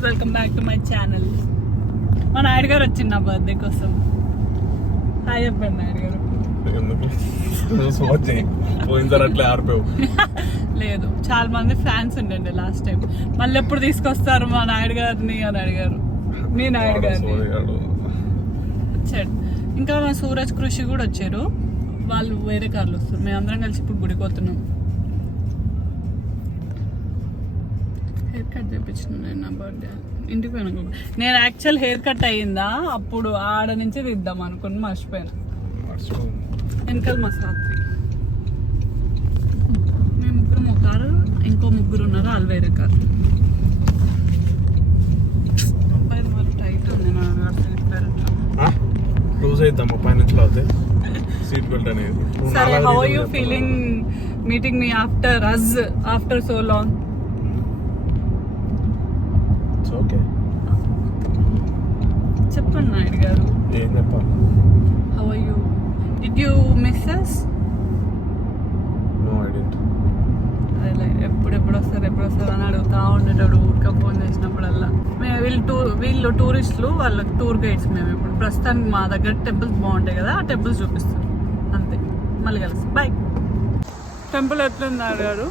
Guys, welcome back to my channel. మా నాయుడు గారు వచ్చింది నా బర్త్డే కోసం. హాయ్ చెప్పండి నాయుడు గారు. లేదు, చాలా మంది ఫ్యాన్స్ ఉండండి లాస్ట్ టైం. మళ్ళీ ఎప్పుడు తీసుకొస్తారు మా నాయుడు గారిని అని అడిగారు. మీ నాయుడు గారిని వచ్చాడు. ఇంకా మా సూరజ్ కృషి కూడా వచ్చారు. వాళ్ళు వేరే కార్లు వస్తారు. మేము అందరం కలిసి ఇప్పుడు గుడికి పోతున్నాం. హెయిర్ కట్ చేయించిన నేను నా బర్త్డే ఇంటికి పోయినా. నేను యాక్చువల్ హెయిర్ కట్ అయ్యిందా అప్పుడు ఆడ నుంచి తీద్దాం అనుకుని మర్చిపోయాను. వెనకాల మా సాత్రి మేము ముగ్గురు ఒక కారు, ఇంకో ముగ్గురు ఉన్నారు వాళ్ళు వేరే కారు. అబ్బాయి మరి టైట్ ఉంది. సరే, how are you feeling meeting me after so long? చెప్పండి నాయుడు గారు. ఏం చెప్పాలి? How are you? Did you miss us? No, I didn't. అదే ఎప్పుడు వస్తారు అని అడుగుతా ఉండేటాడు ఊరికే ఫోన్ చేసినప్పుడల్లా. వీళ్ళు టూరిస్టులు, వాళ్ళకి టూర్ గైడ్స్. మేము ఇప్పుడు ప్రస్తుతానికి మా దగ్గర టెంపుల్స్ బాగుంటాయి కదా, ఆ టెంపుల్స్ చూపిస్తాం అంతే. మళ్ళీ కలిసి బాయ్. టెంపుల్ ఎట్లుంది నాయుడు గారు?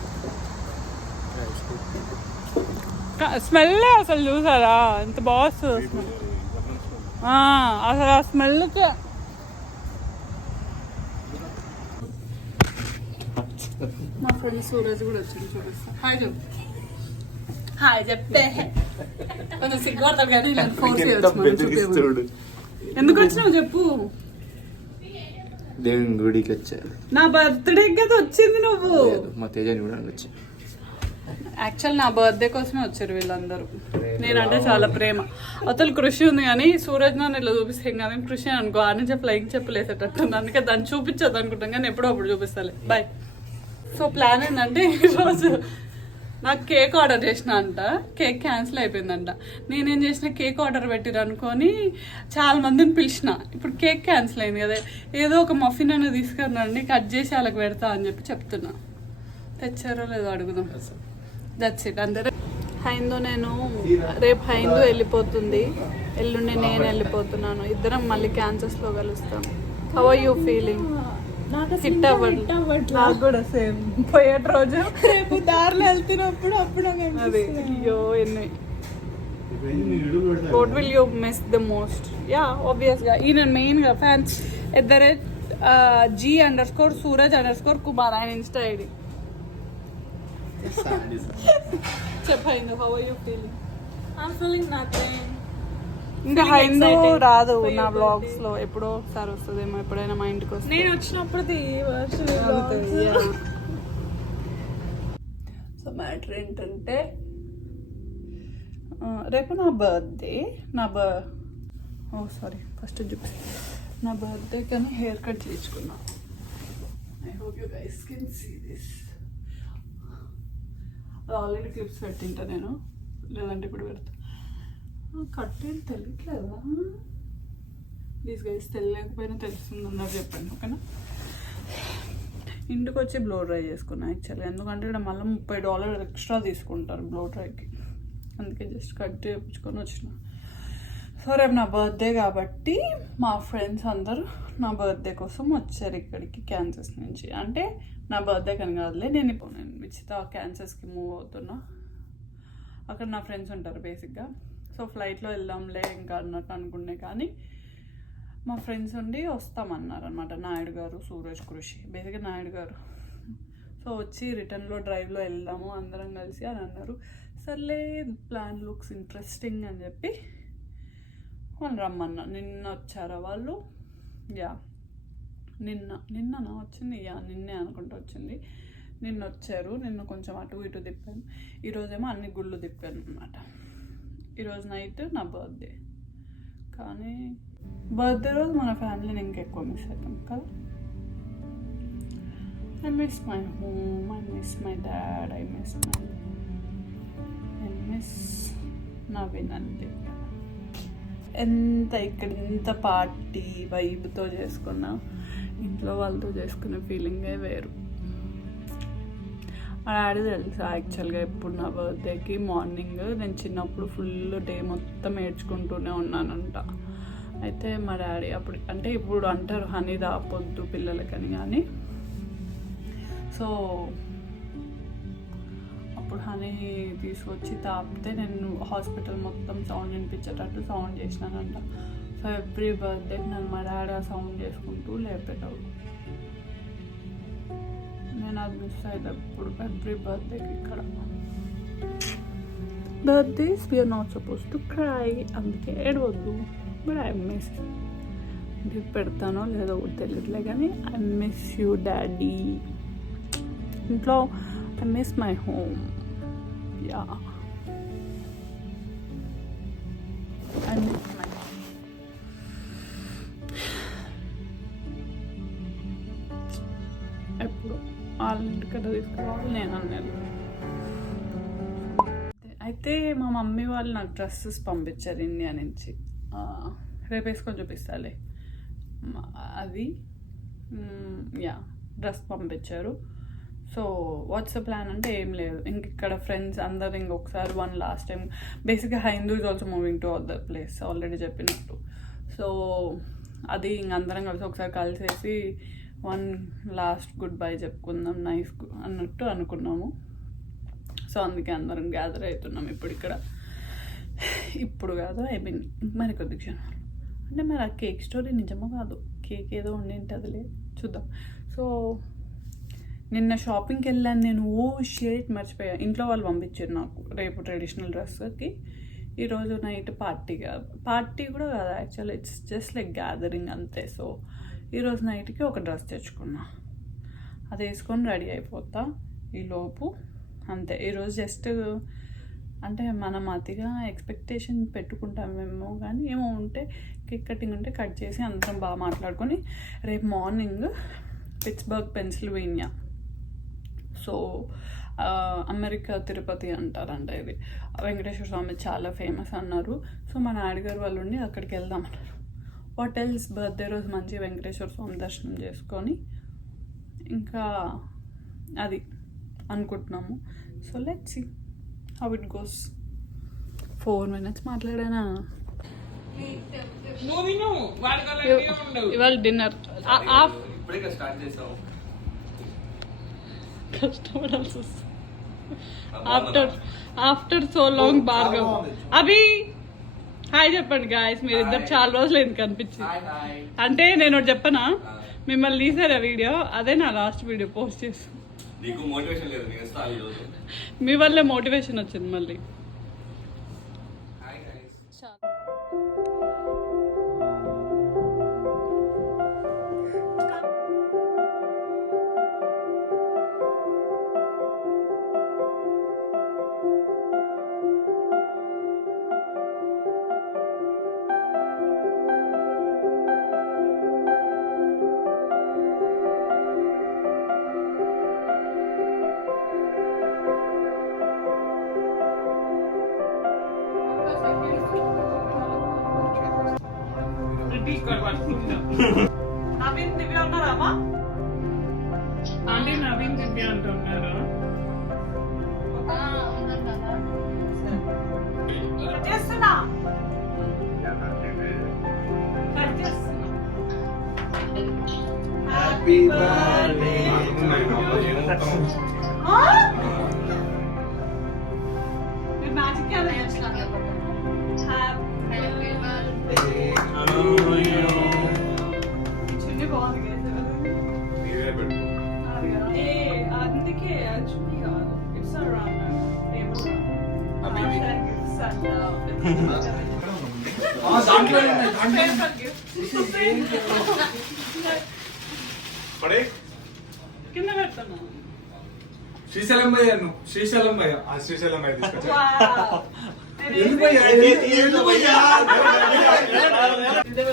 స్మెల్ అసలు చూసారా ఎంత బాగుంది స్మెల్. అసలు ఆ స్మెల్కి మా ఫ్రెండ్ సూరజ్ కూడా వచ్చింది. చూపిస్తా. హాయ్ చెప్పు. హాయ్ చెప్తే కొంచెం సిగ్గుపడతాడు కానీ ఎందుకు వచ్చినావు చెప్పు. దేవుని గుడికి వచ్చాను. నా బర్త్డే కదా వచ్చింది నువ్వు. మా తేజని కూడా వచ్చి యాక్చువల్ నా బర్త్డే కోసమే వచ్చారు వీళ్ళందరూ. నేనంటే చాలా ప్రేమ. అసలు కృషి ఉంది కానీ సూరజ్ నన్ను ఇలా చూపిస్తే కానీ కృషి అనుకో అని చెప్పి ఫ్లైయింగ్ చెప్పలేసేటట్టుంది. అందుకే దాన్ని చూపించదు అనుకుంటాం కానీ ఎప్పుడో అప్పుడు చూపిస్తాలే. బాయ్. సో ప్లాన్ ఏంటంటే ఈరోజు నాకు కేక్ ఆర్డర్ చేసిన అంట. కేక్ క్యాన్సిల్ అయిపోయిందంట. నేనేం చేసిన కేక్ ఆర్డర్ పెట్టిరు అనుకొని చాలా మందిని పిలిచిన. ఇప్పుడు కేక్ క్యాన్సిల్ అయింది కదా, ఏదో ఒక మఫిన్ అనేది తీసుకురండి కట్ చేసి వాళ్ళకి పెడతా అని చెప్పి చెప్తున్నా. తెచ్చారో లేదో అడుగుదాం. That's it. అందరూ హైందో నేను రేపు హైందో వెళ్ళిపోతుంది, ఎల్లుండి నేను వెళ్ళిపోతున్నాను. ఇద్దరం మళ్ళీ క్యాన్సర్స్లో కలుస్తాం. How are you feeling? Hit అవ్వండి. నాకు కూడా సేమ్. పోయేట రోజు రేపు దారిలో వెళ్తున్నప్పుడు అప్పుడు అదే అయ్యో ఎన్ని. What will you miss the most? Yeah ఆబ్వియస్గా ఈయన మెయిన్గా ఫ్యాన్స్ G_Suraj_Kumar ఆయన ఇన్స్టా ఐడి. చెప్పండి. How are you feeling? I'm feeling nothing. ఇంకా హైందో రాదు నా బ్లాగ్స్ లో. ఎప్పుడో ఒకసారి వస్తుందేమో, ఎప్పుడైనా మా ఇంటికి వస్తుంది. నేను వచ్చినప్పుడు సో మ్యాటర్ ఏంటంటే రేపు నా బర్త్డే. ఫస్ట్ చూపి నా బర్త్డే కానీ హెయిర్ కట్ చేయించుకున్నా. I hope you guys can see this. Already clips పెట్టింటా నేను, లేదంటే ఇప్పుడు పెడతా. కట్ ఏం తెలియట్లేదా? ప్లీజ్ గైస్, తెలియకపోయినా తెలుస్తుంది అన్నారు చెప్పండి, ఓకేనా? ఇంటికి వచ్చి బ్లో డ్రై చేసుకున్నాను యాక్చువల్గా. ఎందుకంటే ఇక్కడ మళ్ళీ $30 ఎక్స్ట్రా తీసుకుంటారు బ్లో డ్రైకి. అందుకే జస్ట్ కట్ చేయించుకొని వచ్చిన. సో రేపు నా బర్త్డే కాబట్టి మా ఫ్రెండ్స్ అందరూ నా బర్త్డే కోసం వచ్చారు ఇక్కడికి క్యాన్సర్స్ నుంచి. అంటే నా బర్త్డే కానీ కాదులే, నేను విచిత క్యాన్సర్స్కి మూవ్ అవుతున్నా. అక్కడ నా ఫ్రెండ్స్ ఉంటారు బేసిక్గా. సో ఫ్లైట్లో వెళ్దాంలే ఇంకా అన్నట్టు అనుకునే, కానీ మా ఫ్రెండ్స్ ఉండి వస్తామన్నారు అనమాట. నాయుడు గారు, సూరజ్ కృషి, బేసిక్గా నాయుడు గారు. సో వచ్చి రిటర్న్లో డ్రైవ్లో వెళ్దాము అందరం కలిసి అని అన్నారు. సర్లే, ప్లాన్ లుక్స్ ఇంట్రెస్టింగ్ అని చెప్పి వాళ్ళు రమ్మన్నా. నిన్న వచ్చారా వాళ్ళు? యా నిన్ననా వచ్చింది? యా నిన్నే అనుకుంటూ వచ్చింది. నిన్న వచ్చారు. నిన్న కొంచెం అటు ఇటు తిప్పాను. ఈరోజేమో అన్ని గుళ్ళు తిప్పాను అనమాట. ఈరోజు నైట్ నా బర్త్డే, కానీ బర్త్డే రోజు మన ఫ్యామిలీని ఇంకెక్కువ మిస్ అవుతాం కదా. I miss my home, I miss my dad, I miss Naveen. అంతే. ఎంత పార్టీ వైబ్తో చేసుకున్నా ఇంట్లో వాళ్ళతో చేసుకునే ఫీలింగే వేరు. మా డాడీ తెలుసా యాక్చువల్గా ఇప్పుడు నా బర్త్డేకి మార్నింగ్ నేను చిన్నప్పుడు ఫుల్ డే మొత్తం ఏడ్చుకుంటూనే ఉన్నానంట. అయితే మా డాడీ అప్పుడు అంటే ఇప్పుడు అంటారు హనీ దాపొద్దు పిల్లలకని, కానీ సో అప్పుడు హనీ తీసుకొచ్చి తాపితే నేను హాస్పిటల్ మొత్తం సౌండ్ వినిపించేటట్టు సౌండ్ చేసినానంట. సో ఎవ్రీ బర్త్డేకి నన్ను మా డాడీ ఆ సౌండ్ చేసుకుంటూ లేపేటప్పుడు నేను అది మిస్ అయితే ఇప్పుడు ఎవ్రీ బర్త్డేకి ఇక్కడ birthdays we are not supposed to cry, అందుకే ఏడవద్దు. బట్ ఐ మిస్ గిఫ్ట్ పెడతానో లేదో కూడా తెలియట్లే, కానీ ఐ మిస్ యూ డాడీ. ఇంట్లో I miss my home. Yeah I miss my home. ఎప్పుడు వాళ్ళ ఇంటికడ తీసుకోవాలి నేను అన్నాను. అయితే మా మమ్మీ వాళ్ళు నాకు డ్రెస్సెస్ పంపించారు ఇండియా నుంచి. రేపు వేసుకొని చూపిస్తాలే. అది యా డ్రెస్ పంపించారు. సో వాట్స్ ద ప్లాన్ అంటే ఏం లేదు, ఇంక ఇక్కడ ఫ్రెండ్స్ అందరు ఇంకొకసారి వన్ లాస్ట్ టైం. బేసిక్గా హైందూ is also moving to other place already చెప్పినట్టు. సో అది ఇంక అందరం కలిసి ఒకసారి కలిసేసి వన్ లాస్ట్ గుడ్ బై చెప్పుకుందాం నైస్ అన్నట్టు అనుకున్నాము. సో అందుకే అందరం గ్యాదర్ అవుతున్నాం ఇప్పుడు ఇక్కడ. ఇప్పుడు కాదు, ఐ మీన్ మరి కొద్ది క్షణాలు. అంటే మరి ఆ కేక్ స్టోరీ నిజమో కాదు, కేక్ ఏదో ఉండింటదిలే, చూద్దాం. సో నిన్న షాపింగ్కి వెళ్ళాను నేను. షేట్ మర్చిపోయా, ఇంట్లో వాళ్ళు పంపించారు నాకు రేపు ట్రెడిషనల్ డ్రెస్కి. ఈరోజు నైట్ పార్టీ కూడా కాదు actually, it's just like gathering అంతే. సో ఈరోజు నైట్కి ఒక డ్రెస్ తెచ్చుకున్నా, అది వేసుకొని రెడీ అయిపోతా ఈలోపు అంతే. ఈరోజు జస్ట్ అంటే మనం అతిగా ఎక్స్పెక్టేషన్ పెట్టుకుంటామేమో, కానీ ఏమో ఉంటే కేక్ కటింగ్ ఉంటే కట్ చేసి అందరం బాగా మాట్లాడుకొని రేపు morning Pittsburgh Pennsylvania, so America Tirupati అంటారంట, ఇది వెంకటేశ్వర స్వామి చాలా ఫేమస్ అన్నారు. సో మా నాన్నగారు వాళ్ళు ఉండి అక్కడికి వెళ్దామన్నారు. హోటల్స్ బర్త్డే రోజు మంచి వెంకటేశ్వర స్వామి దర్శనం చేసుకొని ఇంకా అది అనుకుంటున్నాము. So let's see how it goes. 4 minutes మాట్లాడానా. ఇవాళ డిన్నర్ కష్టపడాల్సి వస్తుంది after so long. Bhargav Abhi hi చెప్పండి గాయస్. మీరు ఇద్దరు చాలా రోజులు ఎందుకు కనిపించింది అంటే నేను ఒకటి చెప్పనా, మిమ్మల్ని తీసారా వీడియో, అదే నా లాస్ట్ వీడియో పోస్ట్ చేసి. మీ వల్లే మోటివేషన్ వచ్చింది మళ్ళీ. నవీన్ దివ్య ఉన్నారామా? అంటే నవీన్ దివ్య అంటున్నారు. చేస్తున్నా హ్యాపీ బర్త్డే. మీరు మ్యాజిక్ ఎలా చేస్తున్నారు? అందుకే కింద పెడతాను. శ్రీశైలం భయ్య, శ్రీశైలం భయ్య, శ్రీశైలం భయ్య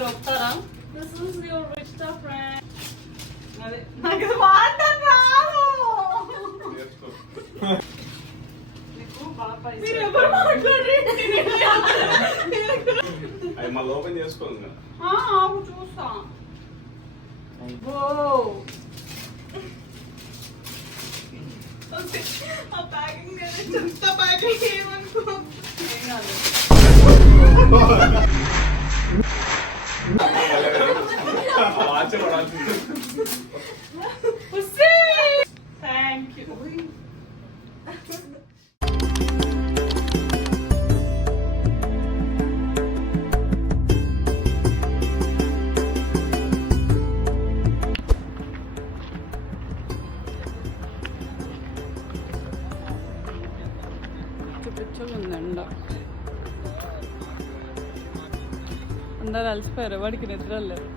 వస్తారా? మళ్ళీ ఓపెన్ చేసుకోండి. చూస్తా. చూసి ఆ ప్యాకింగ్ చెత్త ప్యాకింగ్ ఏమనుకో. ఏం కాదు. Thank you. పిచ్చగా ఉందండ. అందరు అలసిపోయారు, వాడికి నిద్ర లేదు.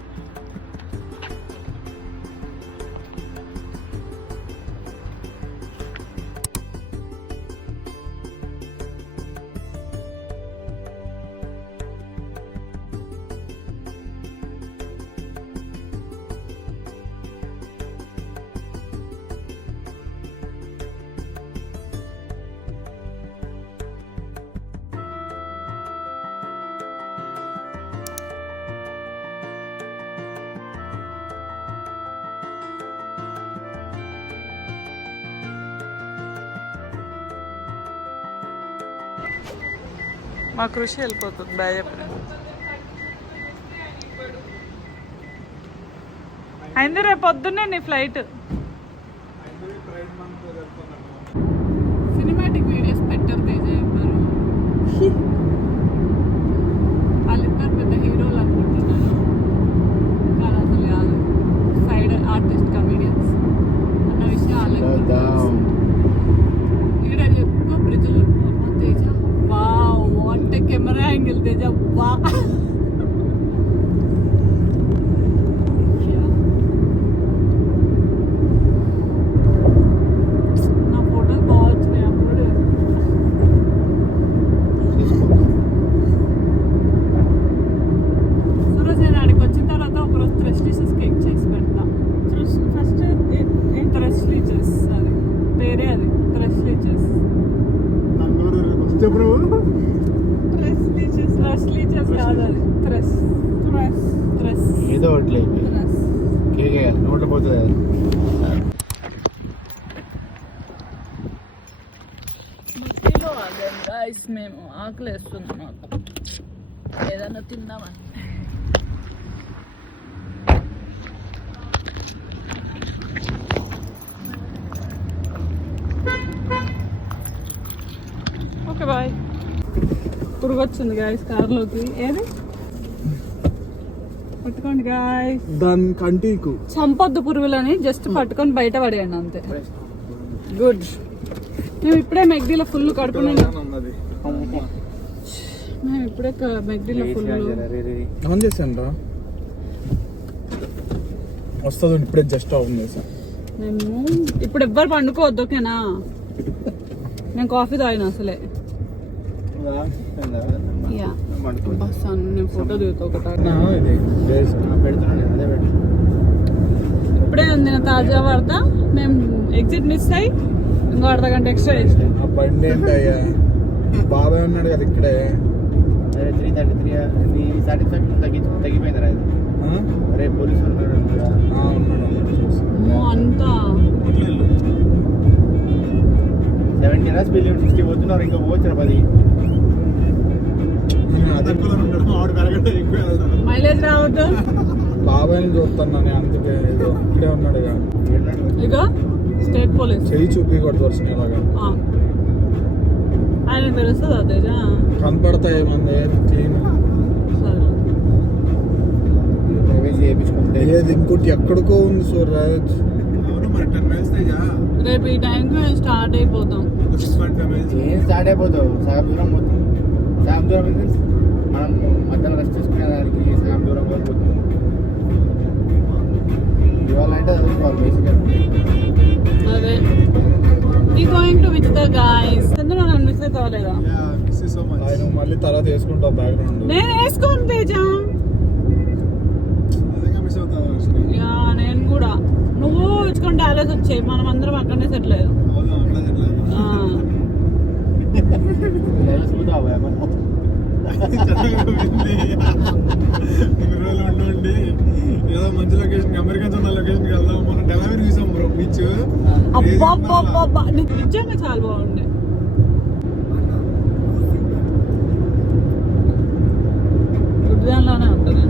మా కృషి వెళ్ళిపోతుంది. బాయ్ చెప్పిన అయింది. రేపు పొద్దున్నే నీ ఫ్లైట్. సినిమాటిక్ వీడియోస్ పెట్టరు తేజ చెప్పారు. వాళ్ళిద్దరు పెద్ద హీరోలు అనుకుంటున్నాను, కానీ అసలు కాదు, సైడ్ ఆర్టిస్ట్ కమీడియన్స్ అన్న విషయం వాళ్ళకి ఇక్కడ ఎక్కువ బ్రిడ్జ్లు. Teja wow, what a camera angle Teja, వా. నా ఫోటోలు బాగా వచ్చినాయి అప్పుడు. సురేష్, నేను ఆడికి వచ్చిన తర్వాత ఒకరోజు థ్రెస్లీచెస్ కేక్ చేసి పెడతా. ఫస్ట్ థ్రెస్లీచెస్, అది పేరే, అది థ్రెస్లీచెస్. థ్రెస్లీచెస్ కాదు, అది థ్రెస్ థ్రెస్ థ్రెస్ ఏదో ఒకటి థ్రెస్. కేకే నోట్లో పోతుంది. మట్టిలో ఆగాం గాయస్ మేము. ఆకలి వేస్తుంది మాకు, ఏదైనా తిందామని. Okay bye. పురుగు వచ్చింది గాయస్ కార్లోకి. ఏది పట్టుకోండి గాయస్. దాని కంటికు చంపొద్దు పురుగులని, జస్ట్ పట్టుకొని బయట పడేయండి అంతే. గుడ్. మేము ఇప్పుడే మెగ్డీలో ఫుల్ కడుపునే, మేము ఇప్పుడే మెగ్డీలో ఫుల్ ఆన్ చేశాను రా, వస్తుంది ఇప్పుడే జస్ట్ ఆన్ చేశాను. మేము ఇప్పుడు ఎవ్వరు పండుకోవద్దు, ఓకేనా? నేను కాఫీ తాగిన అసలే. యా బస్ నేను ఫోటో దిగుతా ఒకటి. ఇప్పుడే ఉంది నా తాజా వార్త. మేము ఎగ్జిట్ మిస్ అయ్యి ఇంకో అర్ధగంట ఎక్స్ట్రా చేసినాం. ఆ బండి ఏంటయ్యా, బాబాయ్ ఉన్నాడు కదా ఇక్కడే. 333 సాటిస్ఫాక్షన్ తగ్గిపోయింది రా. రేపు పోలీసు ఉన్నాడు. అంతా 70 రాసి బిలియన్ 60 పోతున్నారు. ఇంకా పోవచ్చు 10. మైలేజ్ రావద్దు. బాబాయ్ చూస్తాను నేను, అందుకే ఏదో ఇక్కడే ఉన్నాడు. ఇగో స్టేట్ పోలీస్ చెయ్యి చూపించకూడదు వర్షం ఇలాగా. ఆయన తెలుస్తుంది అదేజ, కనపడతాయి మంది క్లీన్. సరే ఏది ఇంకోటి ఎక్కడికో ఉంది సూర్యరాజ్. రేపు ఈ టైంకి స్టార్ట్ అయిపోతాం. ఏం స్టార్ట్ అయిపోతావు? సగం దూరం పోతాం. సగం దూరం మీన్స్ మనం మధ్యలో రెస్ట్ చేసుకునే దానికి సగం దూరం పోతాం. ఇవాళ అంటే చదువుకోవాలి బేసిక్గా. అదే ఈ going to which the guys. ఎందుకు నన్ను మిస్ అవుతావలేదా? ఆయన మళ్ళీ తర్వాత వేసుకుంటావు బ్యాక్గ్రౌండ్. నేను వేసుకోను తేజ. యా నేను కూడా. నువ్వు ఇచ్చుకొని డాలర్స్ వచ్చాయి, మనం అందరం అక్కడనే సెటిల్ అయ్యాం. ఏదో మంచి లొకేషన్, అమెరికా ఉన్న లొకేషన్కి వెళ్దాం. మనం డెలివరీ చూసాం బ్రో, బీచ్ అబ్బా నిజంగా చాలా బాగుండే. గుడ్దాన్లోనే ఉంటుంది.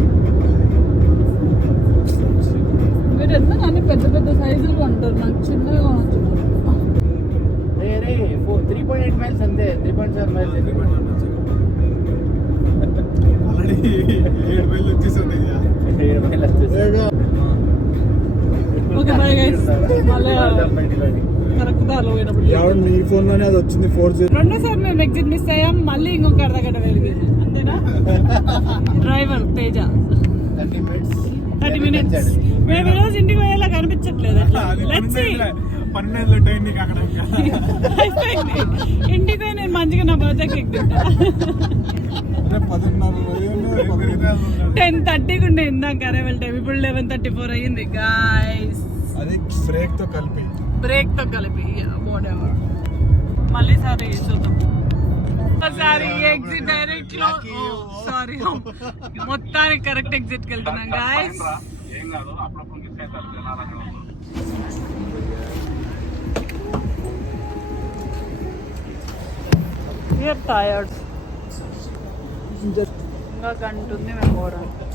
మీరు ఎంత అన్ని పెద్ద పెద్ద సైజులు కొంటారు, నాకు చిన్నగా కొనొచ్చు. 3.8 మైల్స్ అంతే, 3.7 మైల్స్. ఆల్రెడీ 7 మైళ్ళు వచ్చేసింది. ఓకే బాయ్ గైస్, మళ్ళీ కరెక్ట్ దారిలో పోయినప్పుడు నీ ఫోన్ లోనే అది వచ్చింది 40. రెండోసారి మేము ఎగ్జిట్ మిస్ అయ్యాం, మళ్ళీ ఇంకొక అర్ధగంట వెలిగింది అంతేనా. Driver Teja 30 minutes. మేము ఈరోజు ఇంటికి పోయేలా కనిపించట్లేదు. పన్నెండులో ట్రైన్ నీకు అక్కడ ఇంటికి పోయి నేను మంచిగా నా బర్త్డే కేక్ తింటా. 10:30 ఉండే ఇందాక అరైవల్ టైం, ఇప్పుడు 11:34 అయ్యింది గాయస్. అది బ్రేక్ తో కలిపి whatever. మళ్ళీ సారి చూద్దాం. ఒకసారి ఎగ్జిట్ డైరెక్ట్ లో సారీ మొత్తానికి కరెక్ట్ ఎగ్జిట్ కి వెళ్తున్నాం గాయస్. We are tired. ఇంకా గంట ఉంది మేము పోవడానికి.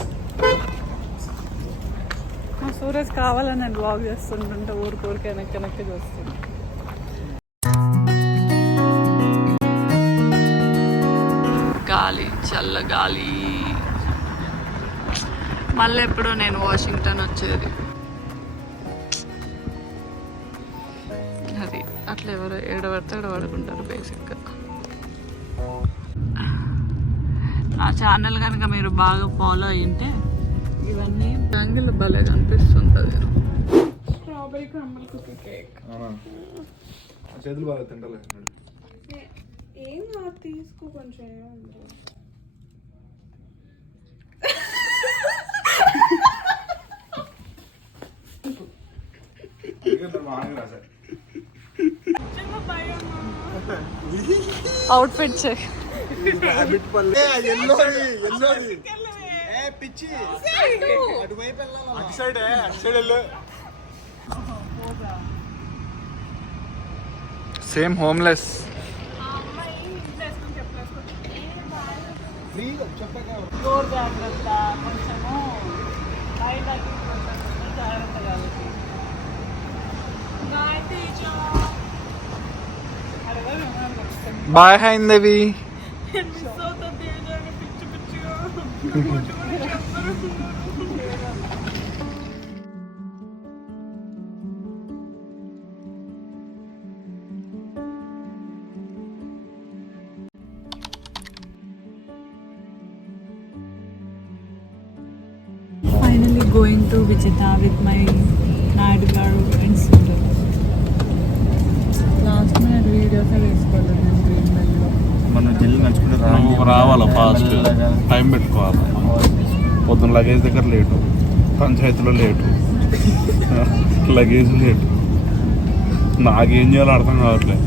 సూరజ్ కావాలని నేను బ్లాగ్ చేస్తుంటుంటే ఊరికే వెనక్కి చూస్తుంది. గాలి, చల్ల గాలి. మళ్ళీ ఎప్పుడో నేను వాషింగ్టన్ వచ్చేది. అది అట్లా ఎవరు ఏడబడితే పడుకుంటారు బేసిక్గా. నా ఛానల్ కనుక మీరు బాగా ఫాలో అయ్యింటే ఇవన్నీ యాంగిల్ భలే కనిపిస్తుంటుంది. Strawberry crumble cookie cake. చేతులు బాగా తింటలేదు. ఏం కాదు, తీసుకో కొంచెం. Outfit check. Same homeless. Bye Haindavi. Finally going to Wichita with my Naidu Garu friends. Last minute videos వేసుకోలేదు నేను గ్రీన్ బెల్లో. మనం జల్లి నడుచుకుంటే రావాలా ఫాస్ట్, టైం పెట్టుకోవాలి. పొద్దున్న లగేజ్ దగ్గర లేటు, పంచాయతీలో లేటు, లగేజ్ లేటు. నాకేం చేయాలో అర్థం కావట్లేదు.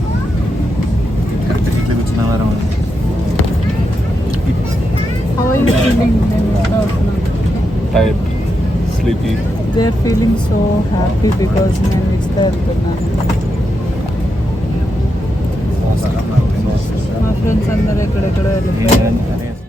కరెక్ట్గా ఇట్లా కూర్చున్న వారం. How are you feeling? నేను ఇంకా వస్తున్నాను. Tired, sleepy. They are feeling so happy because నేను విచితా వెళ్తున్నాను. మా ఫ్రెండ్స్ అందరూ ఎక్కడెక్కడ వెళ్ళిపోయారు.